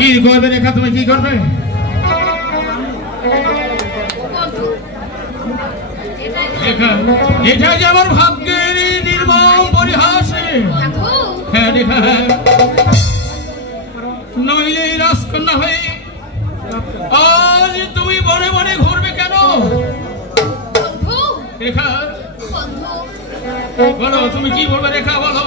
কি করবে রেখা, তুমি কি করবে? এটা যে আমার ভাগ্যের নির্মম পরিহাস। হ্যাঁ রেখা, নইলে রাজকন্যা হয়ে আজ তুমি বনে বনে ঘুরবে কেন? রেখা বলো, তুমি কি বলবে রেখা, বলো।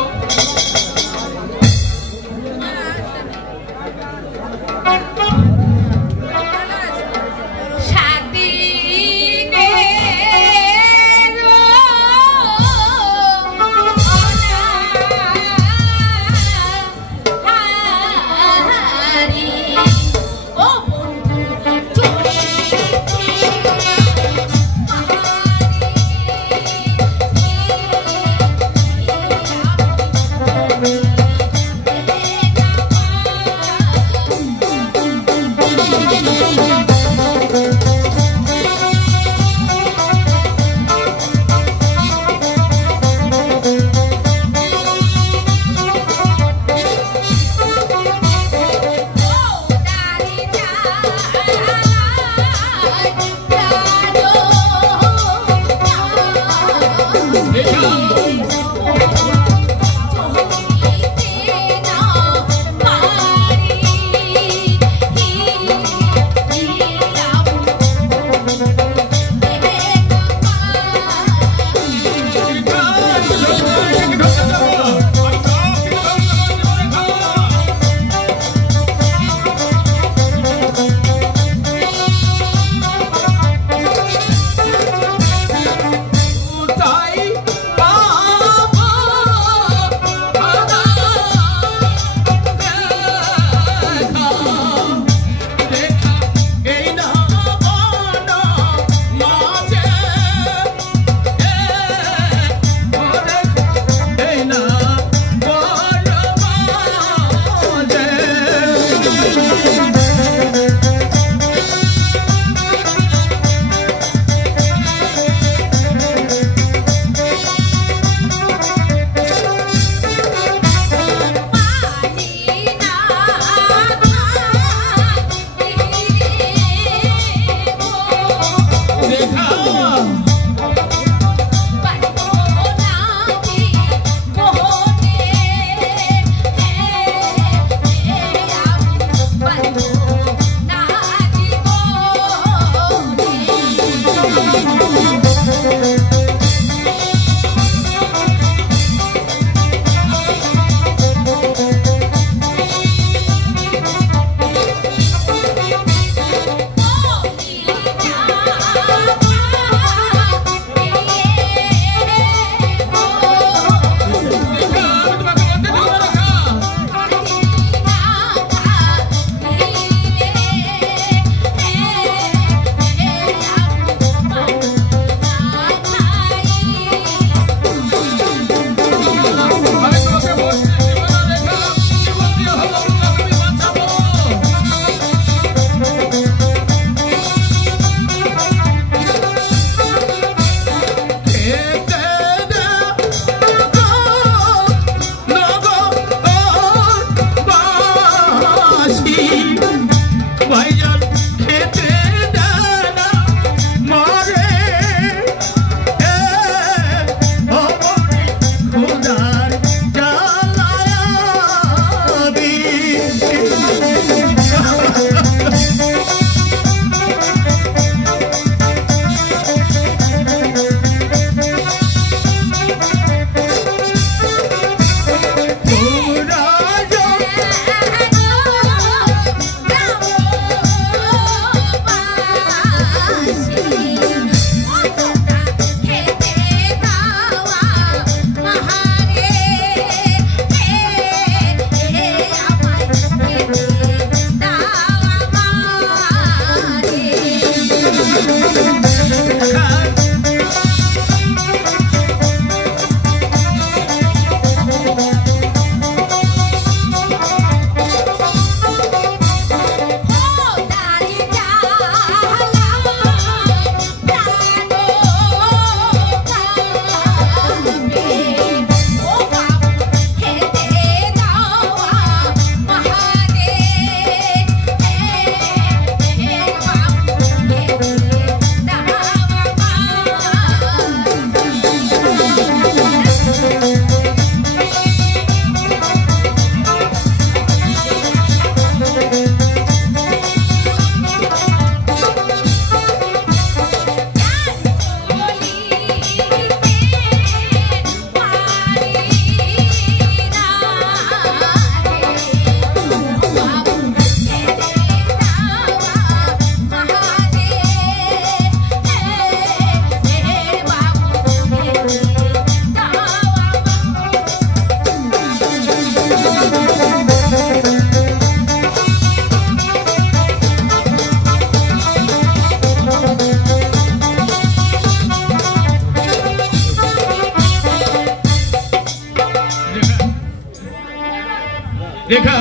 রেখা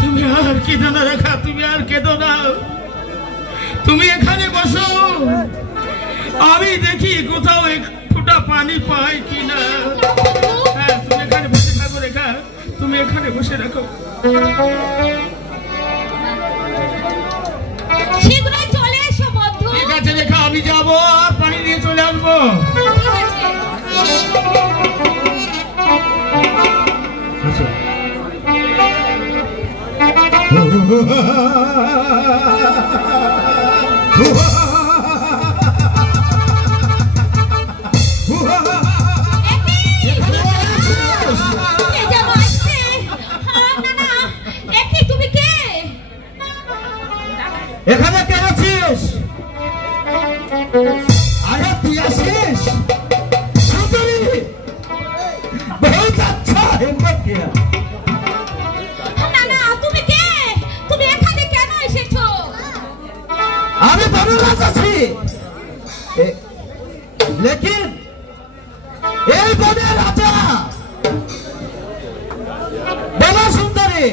তুমি আর কেঁদো না, রেখা তুমি আর কেঁদো না, তুমি এখানে বসো, আমি দেখি কোথাও এক ফোঁটা পানি পাই কিনা। হ্যাঁ তুমি এখানে বসে থাকো রেখা, তুমি এখানে বসে রাখো। শীঘ্রই চলে এসো বন্ধু। ঠিক আছে রেখা, আমি যাবো আর পানি নিয়ে চলে আসবো। এখানে কেন আছিস? আরে তুই আসিস? সুন্দরী বহুত আচ্ছা হিম্মত কিয়া। না না তুমি কে? তুমি এখানে কেন এসেছো? আমি বনরাজ আছি, লেকিন এই বনের রাজা বল সুন্দরী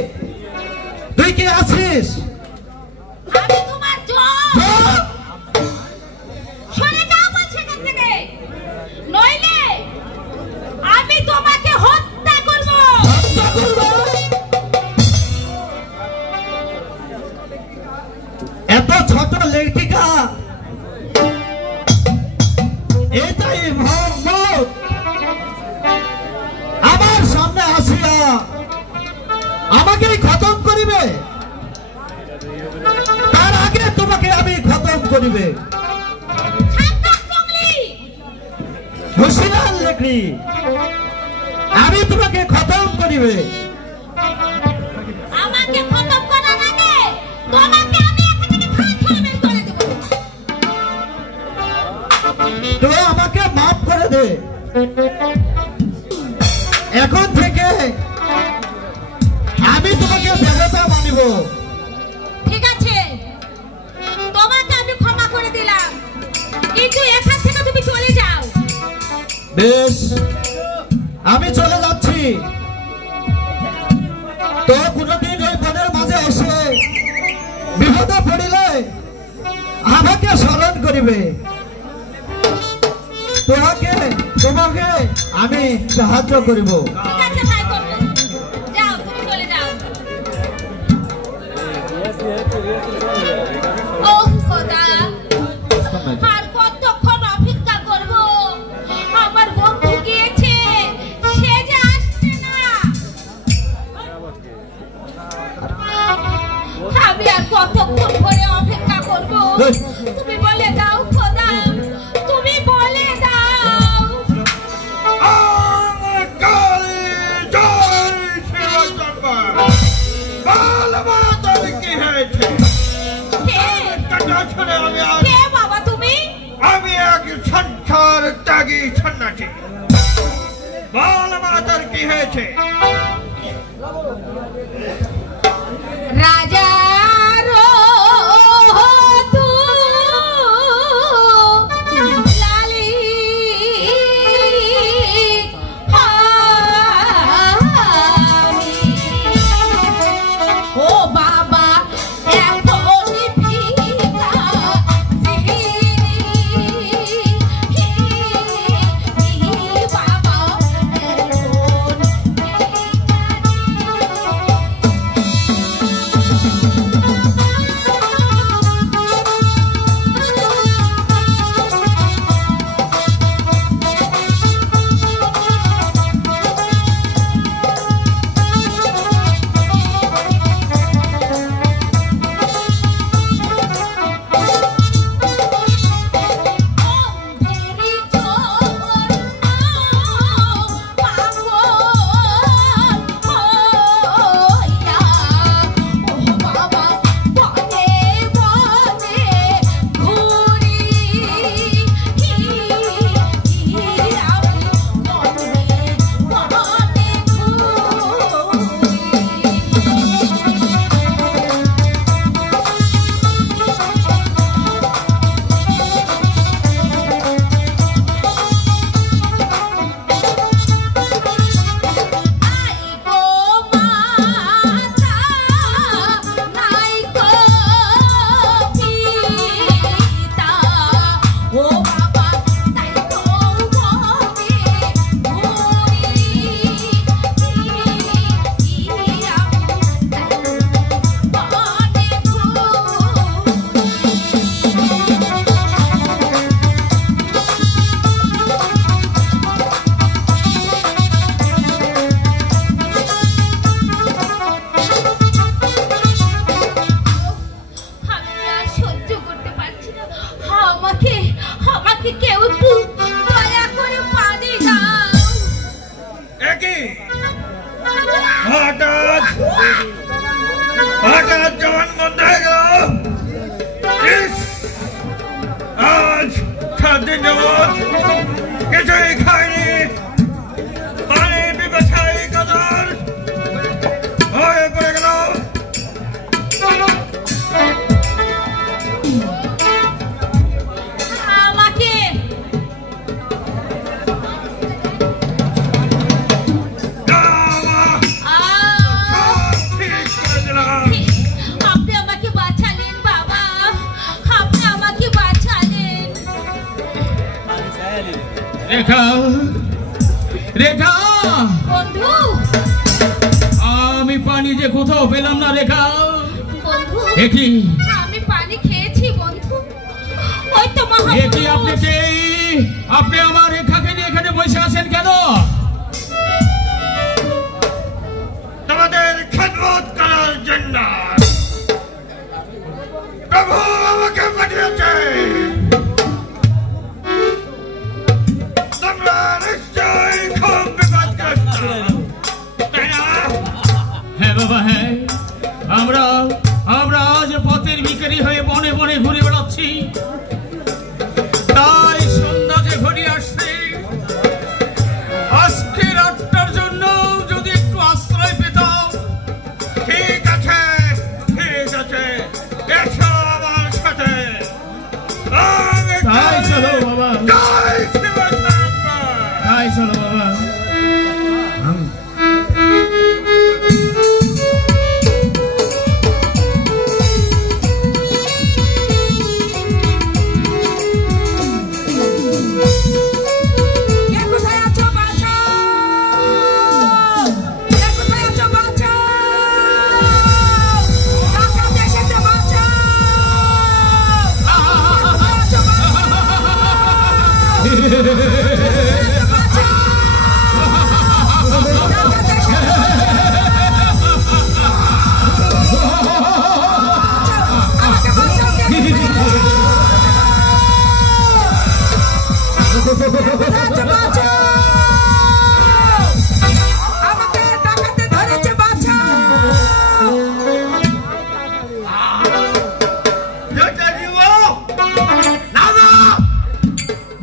তুই কে আছিস? আমি তোমার জয়। সরে যাও বলছি এখান থেকে, নইলে আমি তোমাকে হত্যা করব। হত্যা করব? এত ছোট লড়কিকা এটাই মোহাম্মদ আমার সামনে আসিয়া আমাকে খতম করিবে? তার আগে তোমাকে আমি খতম করিবে। হুশিয়ার লেখি, আমি তোমাকে খতম করিবে। আমাকে খতম করার আগে তোমাকে আমি এখান থেকে খাঁচা বের করে দেব। তো আমাকে মাফ করে দে, এখন থেকে আমি তোমাকে দেবতা মানিব। ঠিক আছে, তোমাকে আমি ক্ষমা করে দিলাম, কিন্তু এখান থেকে তুমি চলে যাও। বেশ, আমি চলে যাচ্ছি। তো কোনদিন এই বনের মাঝে এসে বিপদে পড়িলে আমাকে স্মরণ করিবে, তোমাকে আমি সাহায্য করিব। ঠিক আছে তাই করব, যাও তুমি চলে যাও। ও খোদা, আর কতক্ষণ অপেক্ষা করব? আমার বন্ধু গিয়েছে, সে যে আসছে না। আমি আর কতক্ষণ ধরে অপেক্ষা করব? তুমি বলে দাও খোদা, তুমি বলে দাও। কে বাবা তুমি? আমি এক সংসার ত্যাগী সন্ন্যাসী। বল মাতার কি হয়েছে? রাজা হঠাৎ জবান বন্ধ হয়ে গেল। আজ 7 দিন যাবৎ কিছুই খাইনি, পানি বিপছাই কাদার হয়ে পড়ে গেল। আমাকে আপনি আমাকে বাঁচালেন বাবা, আপনি আমাকে বাঁচালেন। রেখা, রেখা, বন্ধু, আমি পানি যে কোথাও পেলাম না রেখা। বন্ধু, দেখি আমি পানি খেয়েছি বন্ধু। ওই তো দেখি আপনি মহাপুরুষ। কে? আপনি আমার রেখাকে নিয়ে এখানে বসে আছেন কেন? তোমাদের খেদমত করার জন্য প্রভু আমাকে পাঠিয়েছে। তোমরা নিশ্চয়ই খুব বিপদগ্রস্ত, তাই না? হ্যাঁ বাবা, হ্যাঁ, আমরা আজ পথের ভিখারি হয়ে বনে বনে ঘুরে বেড়াচ্ছি। তাই সন্ধ্যা যে ঘনিয়ে আসছে, আজকে রাতটার জন্য যদি একটু আশ্রয় পেতাম। ঠিক আছে, ঠিক আছে, এসো আমার সাথে। তাই চলো বাবা, জয় শিবশম্বর। তাই চলো বাবা। কে কোথায় আছো বাঁচাও, কে কোথায় আছো বাঁচাও, ডাকাত এসেছে বাঁচাও, কোথায় আছো আমাকে ডাকাতে ধরেছে বাঁচাও। যেতে দিব না, না,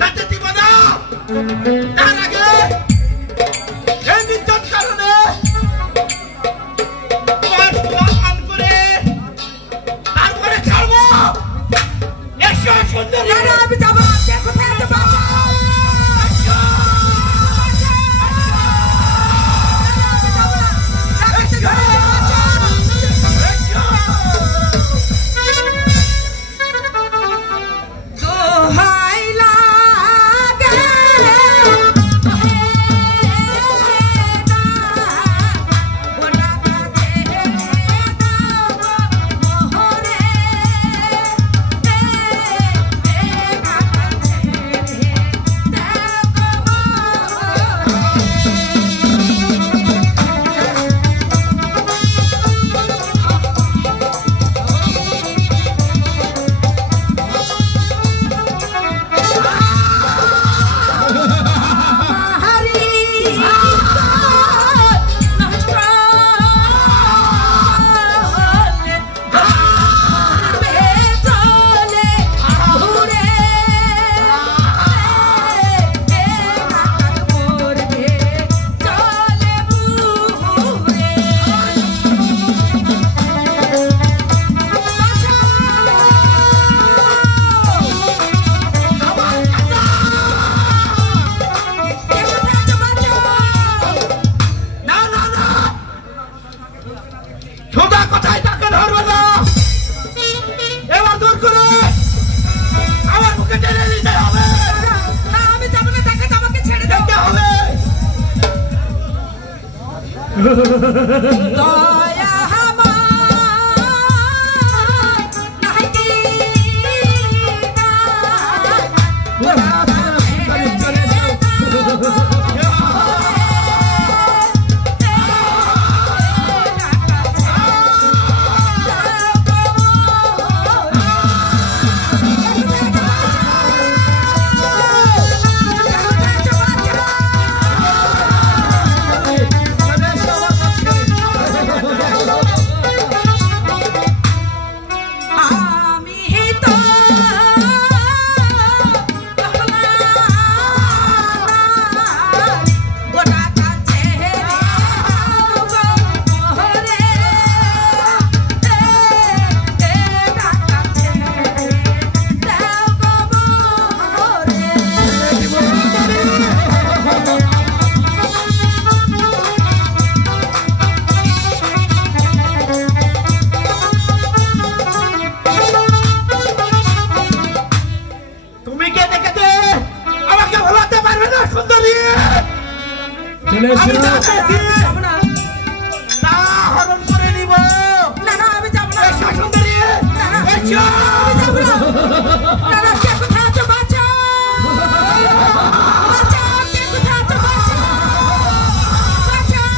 যেতে দিব না। তার আগে এই নির্জন কারণে তোমার সমাধান করে তারপরে ছাড়বো। এসো সুন্দরী। না, না, আমি যাবো না। কে কোথায় আছো বাঁচাও। দয়া আমার নাহি কি চলে এসো। আমি যাব না। তা হরণ করে নিব। না না আমি যাব না। এসো সুন্দরী। না, না, এসো। আমি যাব না। না না কে কোথায় আছো বাঁচাও। বাঁচাও কে কোথায় আছো বাঁচাও। বাঁচাও।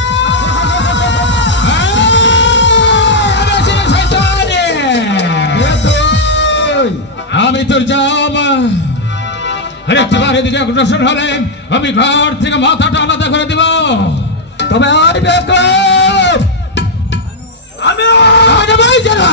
আমি তোর জামা একবার এদিকে অগ্রসর হলে আমি ঘর থেকে মাথাটা আলাদা করে দিব। তবে আর বেকুব আমি ভাই জানা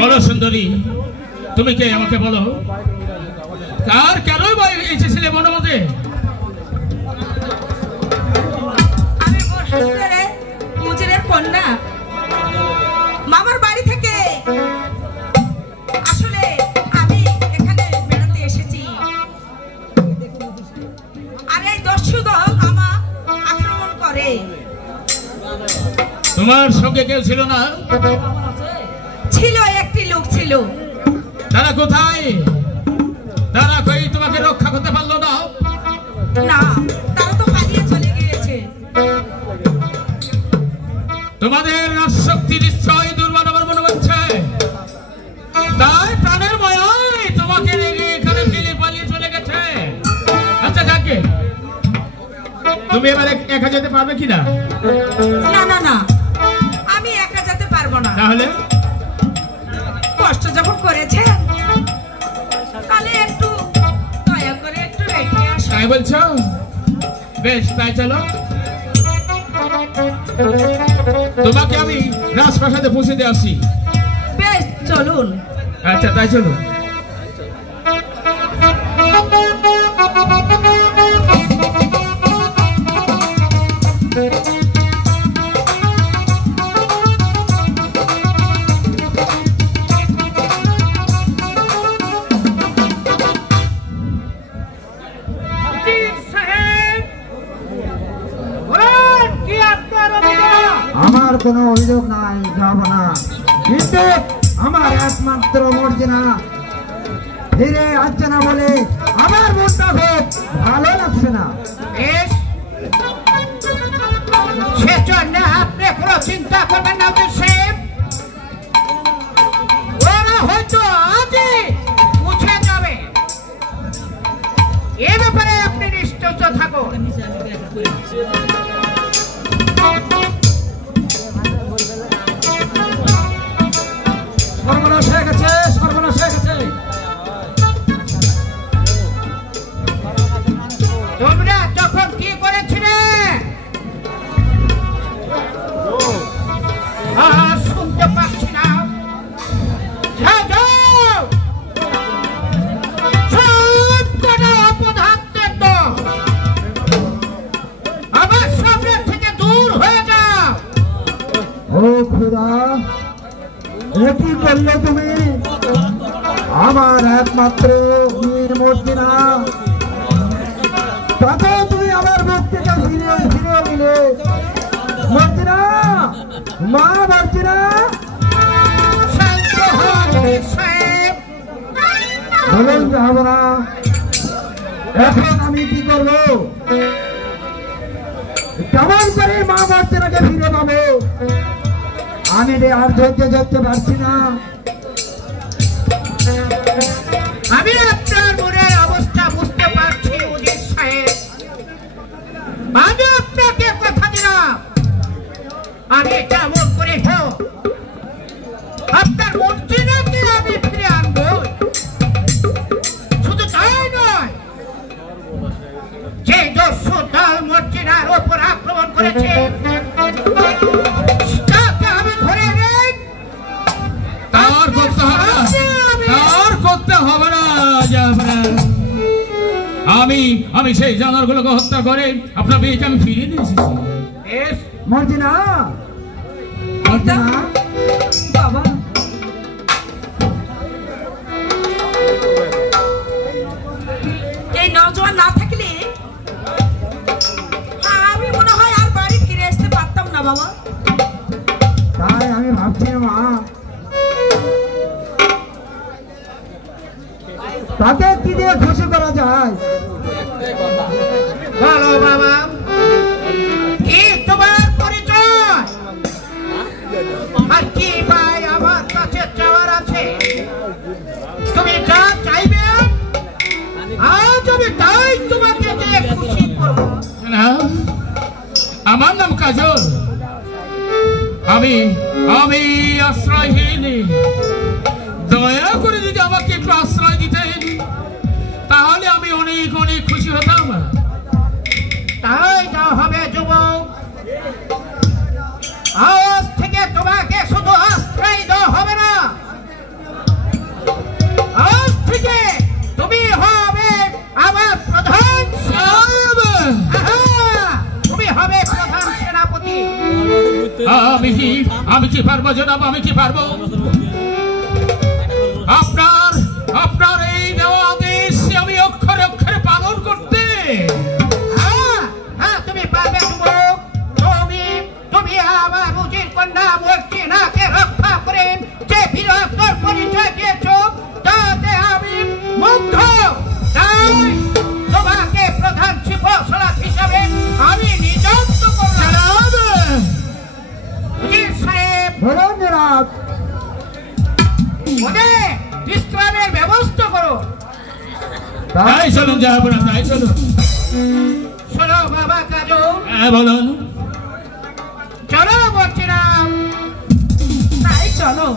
বলো সুন্দরী, তুমি কে আমাকে বলো? কার কেনই বা এসেছিলে মনে মধ্যে? আমি মুজিরের কন্যা, মামার বাড়ি থেকে। আসলে আমি এখানে বেড়াতে এসেছি, আর এই দস্যু দল আমার আক্রমণ করে। তোমার সঙ্গে কেউ ছিল না? ছিল, একটি লোক ছিল। তারা কোথায়? তারা কই তোমাকে রক্ষা করতে পারলো না? না, তারা তো পালিয়ে চলে গিয়েছে। তোমাদের শক্তি নিশ্চয়ই দুর্বল আমার মনে হচ্ছে, তাই প্রাণের মায়ায় তোমাকে রেখে এখানে ফেলে পালিয়ে চলে গেছে। আচ্ছা যাকে, তুমি এবার একা যেতে পারবে কিনা? না না না, আমি একা যেতে পারবো না। তাহলে কষ্ট যখন করেছেন তাহলে একটু দয়া করে একটু রেখে আসো। তাই বলছো? বেশ, তাই চলো। তোমাকে আমি রাজপ্রাসাদে পৌঁছে দিয়ে আসি। বেশ, চলুন। আচ্ছা, তাই চলো। আমার কোনো অভিযোগ নাই, যাব না, কিন্তু আমার একমাত্র মর্জিনা ফিরে আসছে না বলে আমার মনটা খুব ভালো লাগছে না। সেজন্য আপনি কোনো চিন্তা করবেন না। ওরা হয়তো আজই উঠে যাবে, এ ব্যাপারে আপনি নিশ্চিত থাকুন। সর্বনাশ হয়ে গেছে, সর্বনাশ হয়ে গেছে। তোমরা তখন কি করেছিলে? শুনতে পাচ্ছি না। যাও, যাও। সব কটা অপদার্থের দল আমার সামনে থেকে দূর হয়ে যাও। ও খোদা, এ কি করলে তুমি? আমার একমাত্র বীর মর্জিনা, তাকে তুমি আমার মুখ থেকে ফিরিয়ে দিলে। মর্জিনা, মা মর্জিনা, শান্ত হন সাহেব। বলুন যাব না, এখন আমি কি করবো? কেমন করে মা মর্জিনাকে ফিরে পাবো? আমি আর ধরতে পারছি না। আমি আপনার মনের অবস্থা বুঝতে পারছি উজির সাহেব। আমি আপনাকে কথা দিলাম, আমি কেমন করে হোক আপনার মন্ত্রীকে আমি ফিরে আনবো। শুধু তাই নয়, যে দস্যু দল মন্ত্রীর ওপর আক্রমণ করেছে তাকে আমি ধরে এনে তার করতে হবে না আমি সেই জানোয়ারগুলোকে হত্যা করে আপনার মেয়েকে আমি ফিরিয়ে দিয়ে এসেছি। মর্জিনা বাবা এই নওজোয়ান না থাকলে আমি মনে হয় আর বাড়ি ফিরে আসতে পারতাম না বাবা। তাই আমি ভাবছি মা তাকে কি দিয়ে খুশি করা যায়। বলো বাবা কি তোমার পরিচয় আর কি ভাই আমার কাছে চাওয়ার আছে? তুমি যা চাইবে আজ আমি তাই তোমাকে দিয়ে খুশি করবো। আমার নাম কাজল, আমি আশ্রয়হীন। দয়া করে যদি আমাকে একটু আশ্রয় দিতেন তাহলে আমি অনেক অনেক খুশি হতাম। তাই যা হবে যুবক, আজ থেকে তোমাকে শুধু আশ্রয় দেওয়া হবে না, আজ থেকে তুমি হবে আমার প্রধান তুমি হবে প্রধান সেনাপতি। আমি কি পারবো জনাব, আমি কি পারবো আপনার এই দেওয়া আদেশ আমি অক্ষরে অক্ষরে পালন করতে? হ্যাঁ তুমি পারবে যুবক। তুমি আমার রুচির কন্যা মর্জিনাকে রক্ষা করে যে বীরত্বর পরিচয় দিয়েছ তাতে আমি মুগ্ধ। তাই তোমাকে প্রধান শিপসলাক হিসাবে আমি নিযুক্ত করলাম। জি সাহেব বলুন জনাব। ওদের বিশ্রামের ব্যবস্থা করো। তাই চলুন যাবো না, তাই চলুন। শোনো বাবা কাজল, হ্যাঁ বলুন। চলো মর্জিনা, তাই চলো।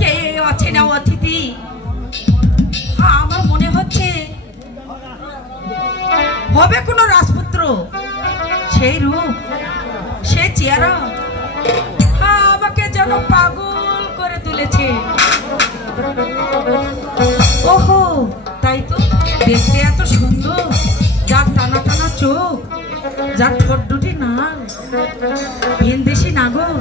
কে অচেনা অতিথি? আমার মনে হচ্ছে হবে কোনো রাজপুত্র। সেই রূপ, সেই চেহারা আমাকে যেন পাগল করে তুলেছে। ওহো, তাই তো দেখতে এত সুন্দর, যার টানা টানা চোখ, যার ঠোঁট দুটি নাল, ভিনদেশি নাগর।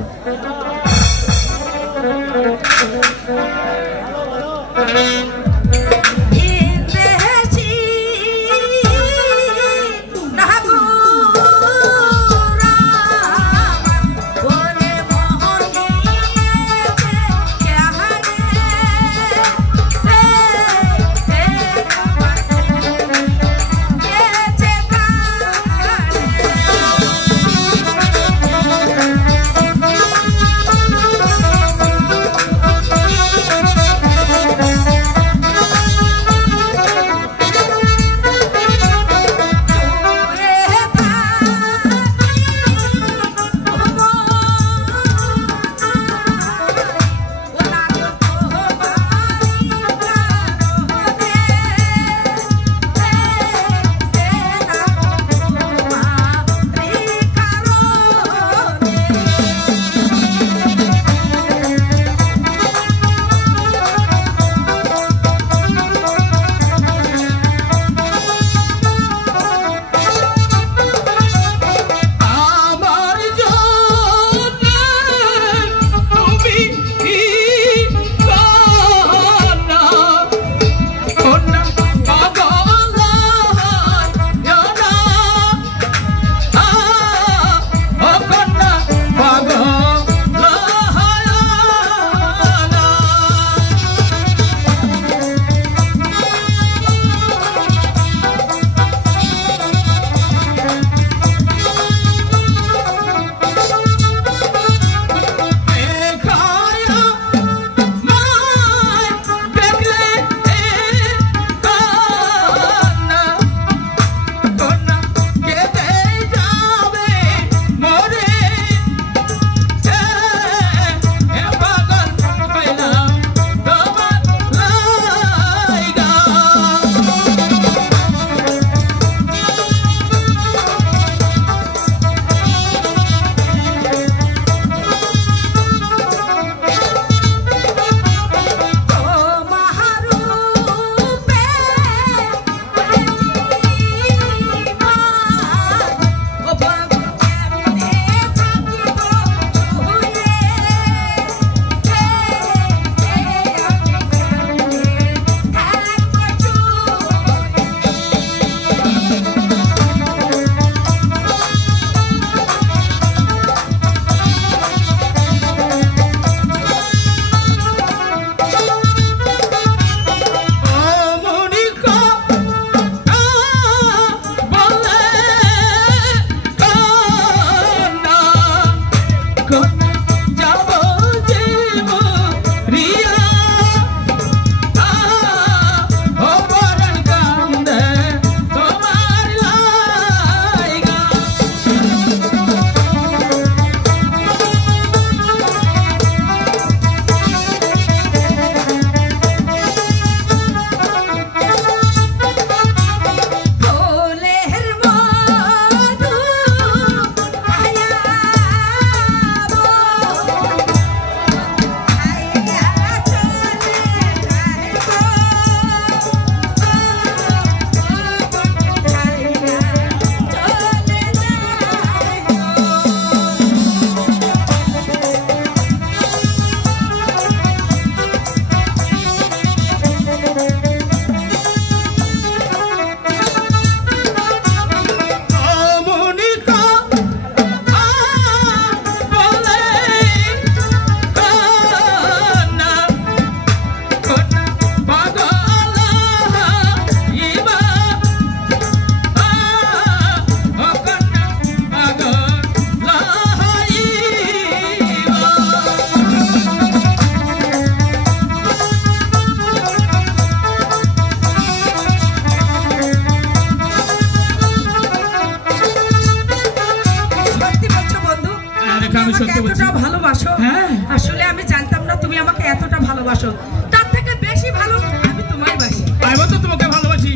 ভালোবাসো? হ্যাঁ। আসলে আমি জানতাম না তুমি আমাকে এতটা ভালোবাসো। তার থেকে বেশি ভালো আমি তোমায় বাসি। আমি তো তোমাকে ভালোবাসি।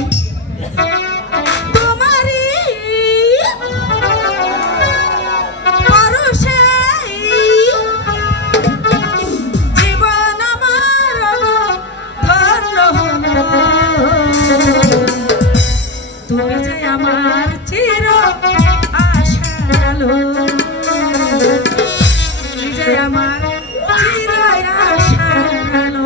তোমারই পরশে জীবন আমার ধন্য হলো। তুমি যে আমার চির আশালো, তুমি যে আমার চির আশালো।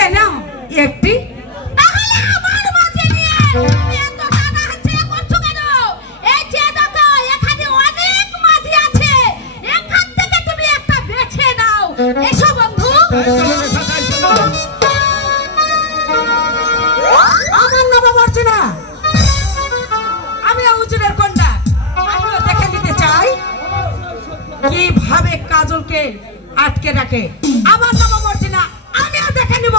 নিয়ে নাও একটি। আমার নাম মর্জিনা, আমি হুজুরের কন্যা। আমিও দেখে নিতে চাই কিভাবে কাজলকে আটকে রাখে। আমার নাম মর্জিনা, আমিও দেখে নিব।